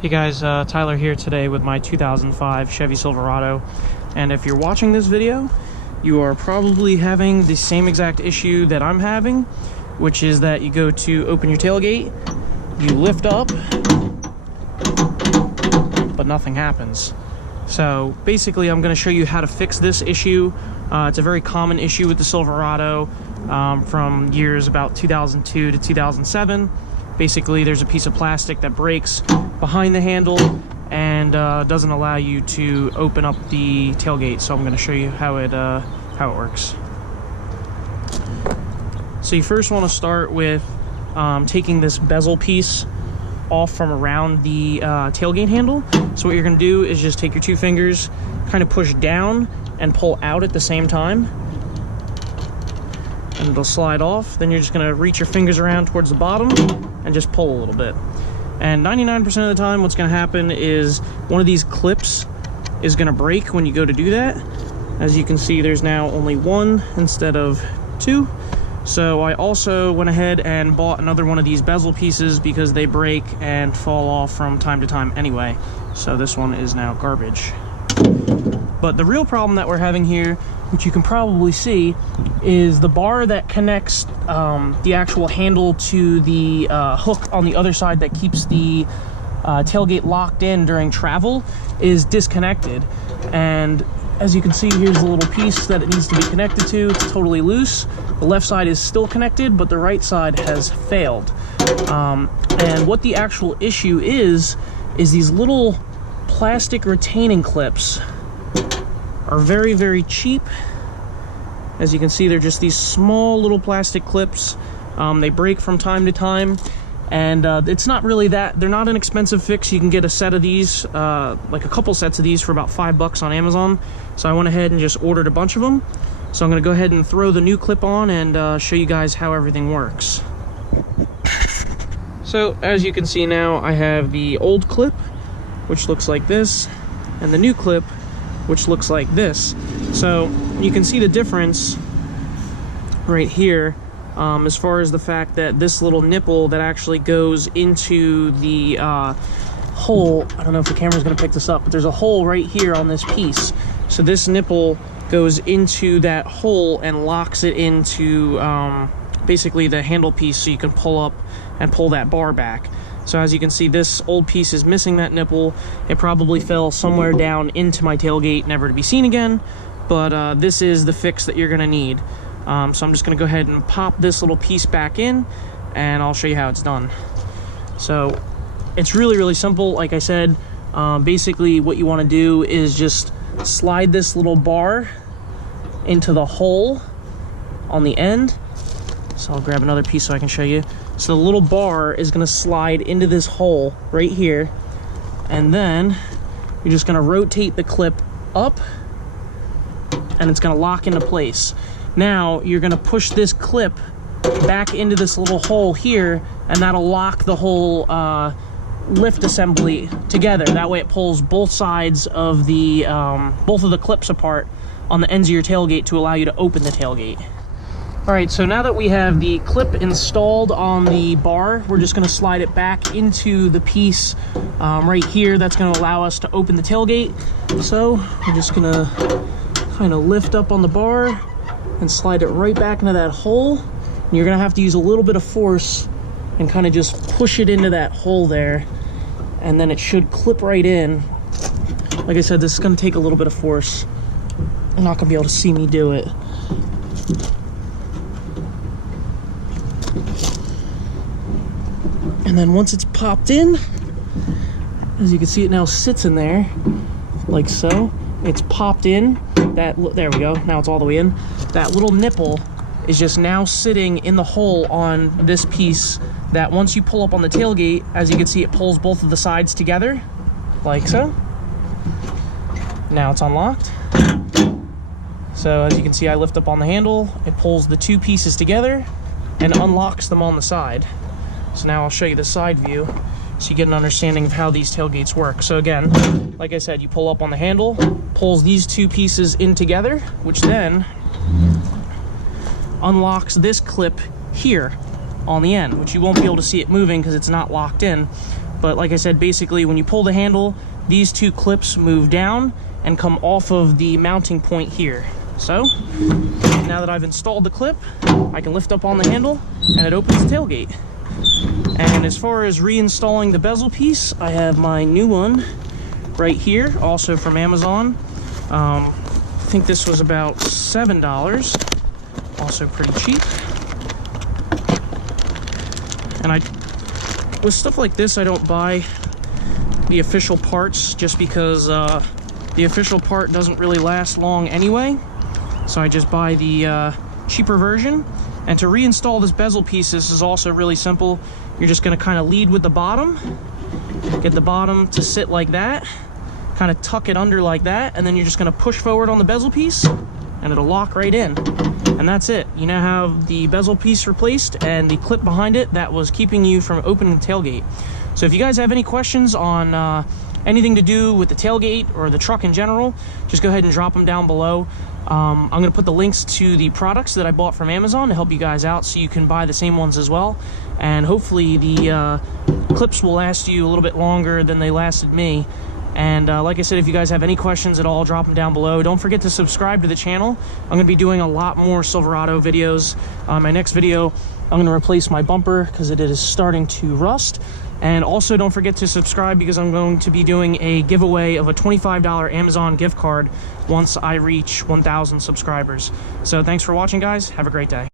Hey guys, Tyler here today with my 2005 Chevy Silverado, and if you're watching this video, you are probably having the same exact issue that I'm having, which is that you go to open your tailgate, you lift up, but nothing happens. So basically I'm going to show you how to fix this issue. It's a very common issue with the Silverado from years about 2002 to 2007. Basically, there's a piece of plastic that breaks behind the handle and doesn't allow you to open up the tailgate. So I'm going to show you how it works. So you first want to start with taking this bezel piece off from around the tailgate handle. So what you're going to do is just take your two fingers, kind of push down and pull out at the same time, and it'll slide off. Then you're just going to reach your fingers around towards the bottom and just pull a little bit. And 99% of the time what's going to happen is one of these clips is going to break when you go to do that. As you can see, there's now only one instead of two. So I also went ahead and bought another one of these bezel pieces because they break and fall off from time to time anyway. So this one is now garbage. But the real problem that we're having here, which you can probably see, is the bar that connects the actual handle to the hook on the other side that keeps the tailgate locked in during travel is disconnected. And as you can see, here's the little piece that it needs to be connected to. It's totally loose. The left side is still connected, but the right side has failed. And what the actual issue is these little plastic retaining clips are very, very cheap. As you can see, they're just these small little plastic clips. They break from time to time, and it's not really that, they're not an expensive fix. You can get a set of these, like a couple sets of these for about $5 on Amazon. So I went ahead and just ordered a bunch of them. So I'm gonna go ahead and throw the new clip on and show you guys how everything works. So as you can see now, I have the old clip, which looks like this, and the new clip, which looks like this. So you can see the difference right here, as far as the fact that this little nipple that actually goes into the hole, I don't know if the camera's gonna pick this up, but there's a hole right here on this piece. So this nipple goes into that hole and locks it into basically the handle piece, so you can pull up and pull that bar back. So as you can see, this old piece is missing that nipple. It probably fell somewhere down into my tailgate, never to be seen again. But this is the fix that you're gonna need. So I'm just gonna go ahead and pop this little piece back in, and I'll show you how it's done. So it's really, really simple. Like I said, basically what you wanna do is just slide this little bar into the hole on the end. So I'll grab another piece so I can show you. So the little bar is gonna slide into this hole right here, and then you're just gonna rotate the clip up, and it's gonna lock into place. Now you're gonna push this clip back into this little hole here, and that'll lock the whole lift assembly together. That way it pulls both sides of the both of the clips apart on the ends of your tailgate to allow you to open the tailgate. All right, so now that we have the clip installed on the bar, we're just gonna slide it back into the piece right here. That's gonna allow us to open the tailgate. So we're just gonna kind of lift up on the bar and slide it right back into that hole. And you're gonna have to use a little bit of force and kind of just push it into that hole there, and then it should clip right in. Like I said, this is gonna take a little bit of force. You're not gonna be able to see me do it. And then once it's popped in, as you can see, it now sits in there like so. It's popped in. There we go. Now it's all the way in. That little nipple is just now sitting in the hole on this piece that once you pull up on the tailgate, as you can see, it pulls both of the sides together like so. Now it's unlocked. So as you can see, I lift up on the handle, it pulls the two pieces together and unlocks them on the side. So now I'll show you the side view so you get an understanding of how these tailgates work. So again, like I said, you pull up on the handle, pulls these two pieces in together, which then unlocks this clip here on the end, which you won't be able to see it moving because it's not locked in. But like I said, basically when you pull the handle, these two clips move down and come off of the mounting point here. So now that I've installed the clip, I can lift up on the handle and it opens the tailgate. And as far as reinstalling the bezel piece, I have my new one right here, also from Amazon. I think this was about $7, also pretty cheap. And with stuff like this, I don't buy the official parts just because the official part doesn't really last long anyway. So I just buy the cheaper version. And to reinstall this bezel piece, this is also really simple. You're just going to kind of lead with the bottom, get the bottom to sit like that, kind of tuck it under like that, and then you're just going to push forward on the bezel piece and it'll lock right in. And that's it. You now have the bezel piece replaced and the clip behind it that was keeping you from opening the tailgate. So if you guys have any questions on anything to do with the tailgate or the truck in general, just go ahead and drop them down below. I'm going to put the links to the products that I bought from Amazon to help you guys out so you can buy the same ones as well. And hopefully the clips will last you a little bit longer than they lasted me. And like I said, if you guys have any questions at all, drop them down below. Don't forget to subscribe to the channel. I'm going to be doing a lot more Silverado videos. My next video, I'm going to replace my bumper because it is starting to rust. And also don't forget to subscribe because I'm going to be doing a giveaway of a $25 Amazon gift card once I reach 1,000 subscribers. So thanks for watching, guys. Have a great day.